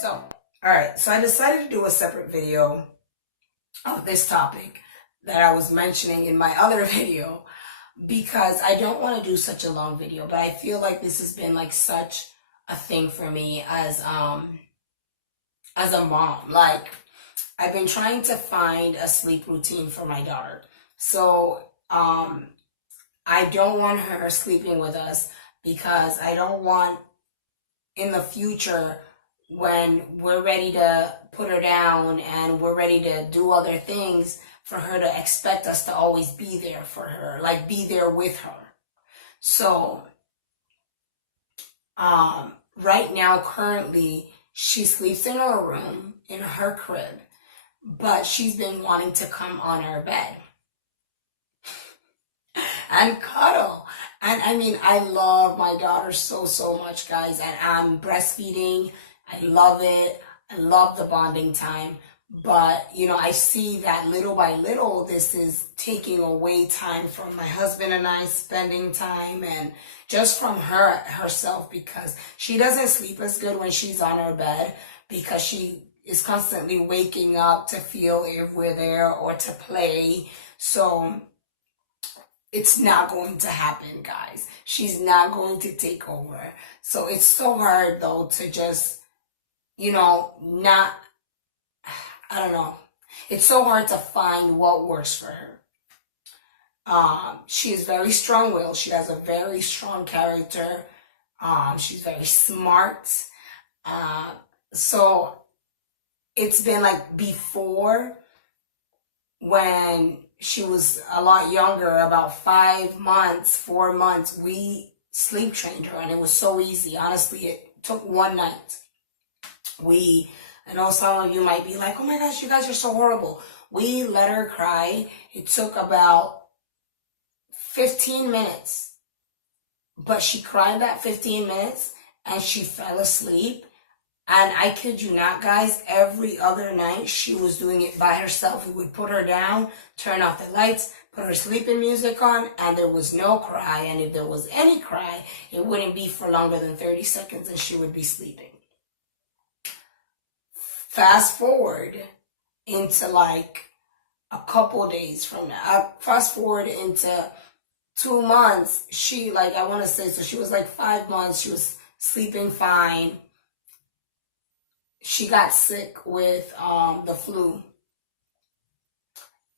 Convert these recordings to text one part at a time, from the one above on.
So, all right, so I decided to do a separate video of this topic that I was mentioning in my other video because I don't want to do such a long video, but I feel like this has been like such a thing for me as a mom. Like I've been trying to find a sleep routine for my daughter. So, I don't want her sleeping with us because I don't want in the future when we're ready to put her down and we're ready to do other things for her to expect us to always be there for her, like be there with her. So, right now, currently, she sleeps in her room, in her crib, but she's been wanting to come on our bed and cuddle. And I mean, I love my daughter so, so much, guys. And I'm breastfeeding. I love it. I love the bonding time. But, you know, I see that little by little, this is taking away time from my husband and I spending time and just from her herself because she doesn't sleep as good when she's on her bed because she is constantly waking up to feel if we're there or to play. So it's not going to happen, guys. She's not going to take over. So it's so hard though to just, you know, not, I don't know. It's so hard to find what works for her. She is very strong-willed. She has a very strong character. She's very smart. So it's been like before when she was a lot younger, about 5 months, 4 months, we sleep trained her and it was so easy. Honestly, it took one night. I know some of you might be like, oh my gosh, you guys are so horrible. We let her cry. It took about 15 minutes, but she cried that 15 minutes and she fell asleep. And I kid you not, guys, every other night she was doing it by herself. We would put her down, turn off the lights, put her sleeping music on, and there was no cry. And if there was any cry, it wouldn't be for longer than 30 seconds and she would be sleeping. Fast forward into like a couple days from now. Fast forward into 2 months. She, like, I want to say, so she was like 5 months. She was sleeping fine. She got sick with the flu.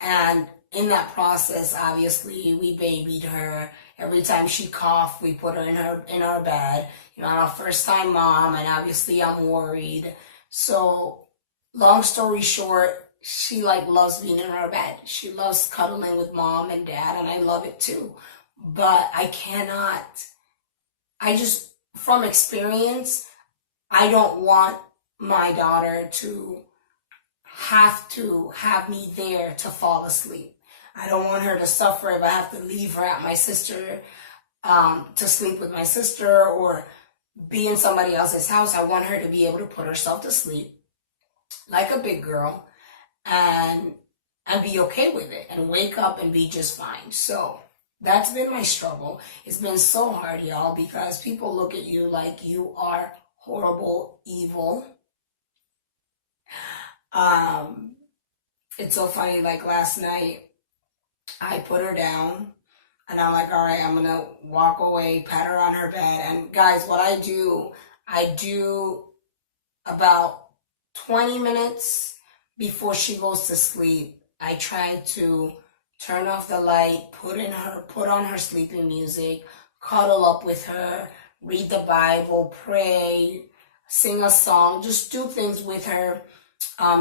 And in that process, obviously, we babied her. Every time she coughed, we put her in our bed. You know, I'm a first-time mom, and obviously I'm worried. So, long story short, she like loves being in our bed. She loves cuddling with mom and dad, and I love it too. But I cannot, from experience, I don't want my daughter to have me there to fall asleep. I don't want her to suffer if I have to leave her at my sister, to sleep with my sister or be in somebody else's house. I want her to be able to put herself to sleep like a big girl and be okay with it and wake up and be just fine. So that's been my struggle. It's been so hard, y'all, because people look at you like you are horrible, evil. It's so funny, like last night I put her down and I'm like, all right, I'm gonna walk away, pat her on her bed. And guys, what I do about 20 minutes before she goes to sleep, I try to turn off the light, put on her sleeping music, cuddle up with her, read the Bible, pray, sing a song, just do things with her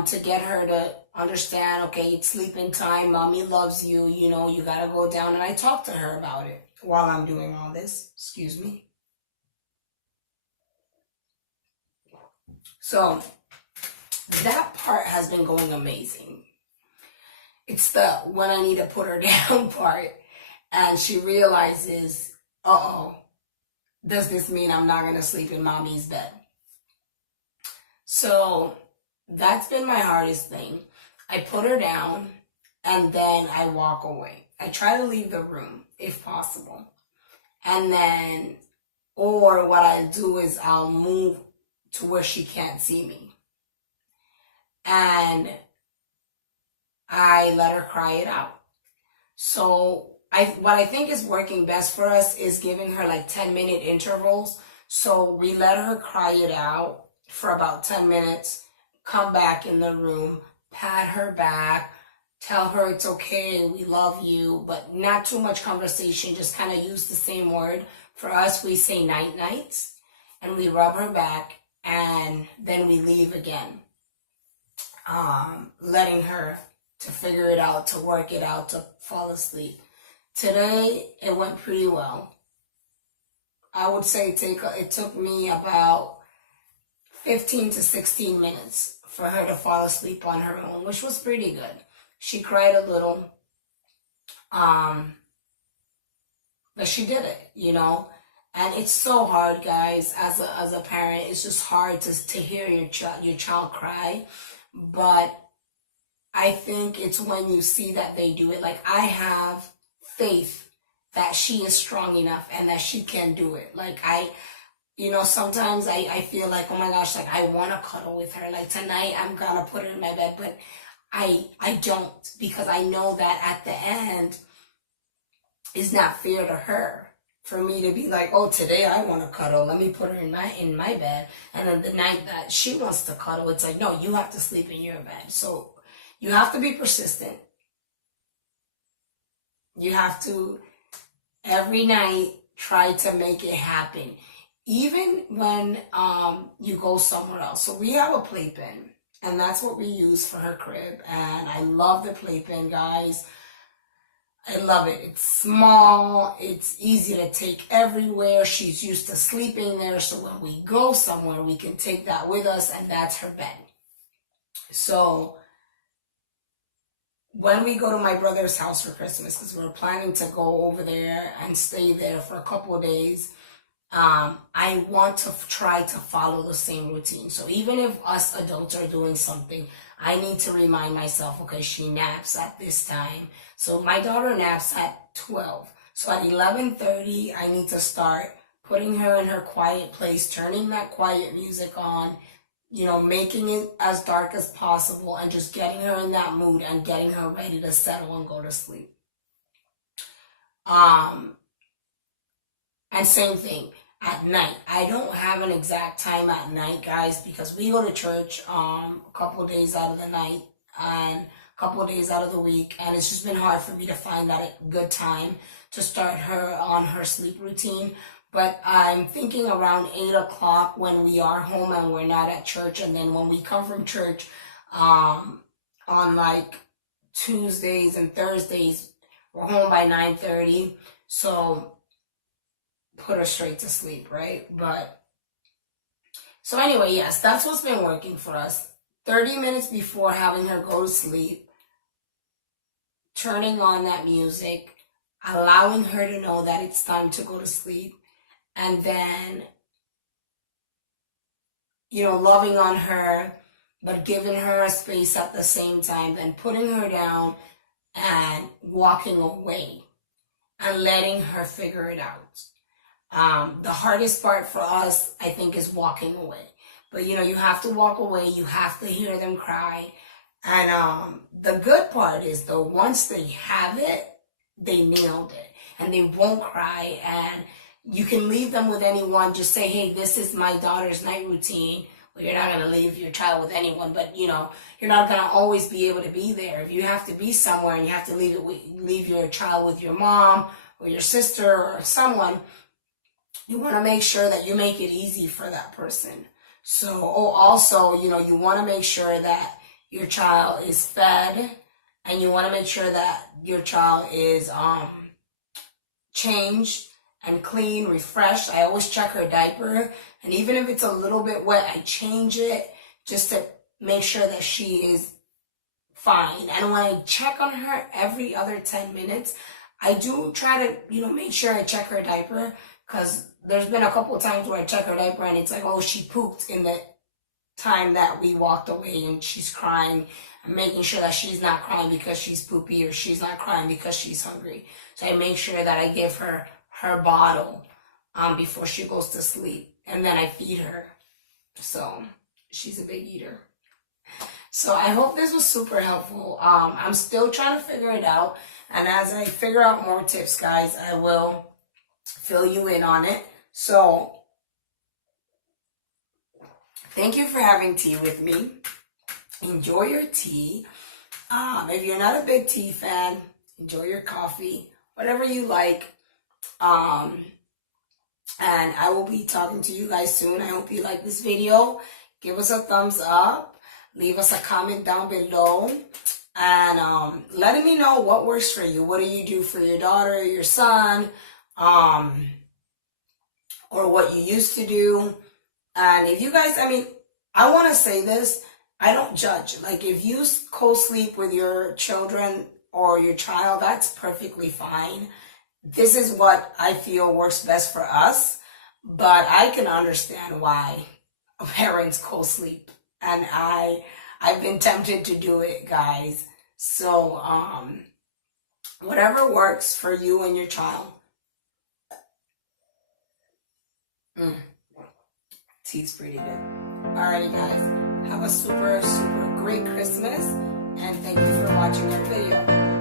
to get her to understand, okay, it's sleeping time, mommy loves you, you know, you gotta go down. And I talk to her about it while I'm doing all this. Excuse me. So that part has been going amazing. It's the when I need to put her down part. And she realizes, uh-oh, does this mean I'm not going to sleep in mommy's bed? So that's been my hardest thing. I put her down and then I walk away. I try to leave the room if possible. And then, or what I do is I'll move to where she can't see me. And I let her cry it out. So what I think is working best for us is giving her like 10-minute intervals. So we let her cry it out for about 10 minutes, come back in the room, pat her back, tell her it's okay, we love you, but not too much conversation, just kind of use the same word. For us, we say night nights, and we rub her back, and then we leave again. Letting her to figure it out, to work it out, to fall asleep. Today, it went pretty well. I would say it took me about 15 to 16 minutes for her to fall asleep on her own, which was pretty good. She cried a little, but she did it, you know. And it's so hard, guys, as a parent. It's just hard to hear your child cry. But I think it's when you see that they do it. Like, I have faith that she is strong enough and that she can do it. Like, sometimes I feel like, oh my gosh, like, I want to cuddle with her. Like, tonight I'm going to put her in my bed, but I don't, because I know that at the end it's not fair to her for me to be like, oh, today I want to cuddle, let me put her in my bed, and then the night that she wants to cuddle, it's like, no, you have to sleep in your bed. So you have to be persistent. You have to every night try to make it happen, even when you go somewhere else. So we have a playpen, and that's what we use for her crib, and I love the playpen, guys. I love it. It's small. It's easy to take everywhere. She's used to sleeping there. So when we go somewhere, we can take that with us, and that's her bed. So when we go to my brother's house for Christmas, because we're planning to go over there and stay there for a couple of days, I want to try to follow the same routine. So even if us adults are doing something, I need to remind myself, okay, she naps at this time. So my daughter naps at 12. So at 11:30, I need to start putting her in her quiet place, turning that quiet music on, making it as dark as possible, and just getting her in that mood and getting her ready to settle and go to sleep. And same thing at night. I don't have an exact time at night, guys, because we go to church a couple of days out of the night and a couple of days out of the week, and it's just been hard for me to find that good time to start her on her sleep routine. But I'm thinking around 8 o'clock when we are home and we're not at church, and then when we come from church on like Tuesdays and Thursdays, we're home by 9:30. So put her straight to sleep, right? But so anyway, yes, that's what's been working for us. 30 minutes before having her go to sleep, turning on that music, allowing her to know that it's time to go to sleep, and then loving on her, but giving her a space at the same time, then putting her down and walking away and letting her figure it out. The hardest part for us, I think, is walking away. But, you have to walk away. You have to hear them cry. And the good part is, though, once they have it, they nailed it. And they won't cry. And you can leave them with anyone. Just say, hey, this is my daughter's night routine. Well, you're not going to leave your child with anyone. But, you're not going to always be able to be there. If you have to be somewhere and you have to leave your child with your mom or your sister or someone, you want to make sure that you make it easy for that person. So, also, you want to make sure that your child is fed, and you want to make sure that your child is changed and clean, refreshed. I always check her diaper, and even if it's a little bit wet, I change it just to make sure that she is fine. And when I check on her every other 10 minutes, I do try to, make sure I check her diaper, because there's been a couple of times where I check her diaper and it's like, oh, she pooped in the time that we walked away and she's crying. I'm making sure that she's not crying because she's poopy, or she's not crying because she's hungry. So I make sure that I give her her bottle before she goes to sleep, and then I feed her. So she's a big eater. So I hope this was super helpful. I'm still trying to figure it out. And as I figure out more tips, guys, I will fill you in on it. So thank you for having tea with me. Enjoy your tea. If you're not a big tea fan, enjoy your coffee, whatever you like. And I will be talking to you guys soon. I hope you like this video. Give us a thumbs up. Leave us a comment down below. And letting me know what works for you. What do you do for your daughter or your son? Or what you used to do. And if you guys, I want to say this. I don't judge. Like, if you co-sleep with your children or your child, that's perfectly fine. This is what I feel works best for us. But I can understand why parents co-sleep. And I've been tempted to do it, guys. So, whatever works for you and your child. Tea's pretty good. Alrighty, guys. Have a super, super great Christmas. And thank you for watching our video.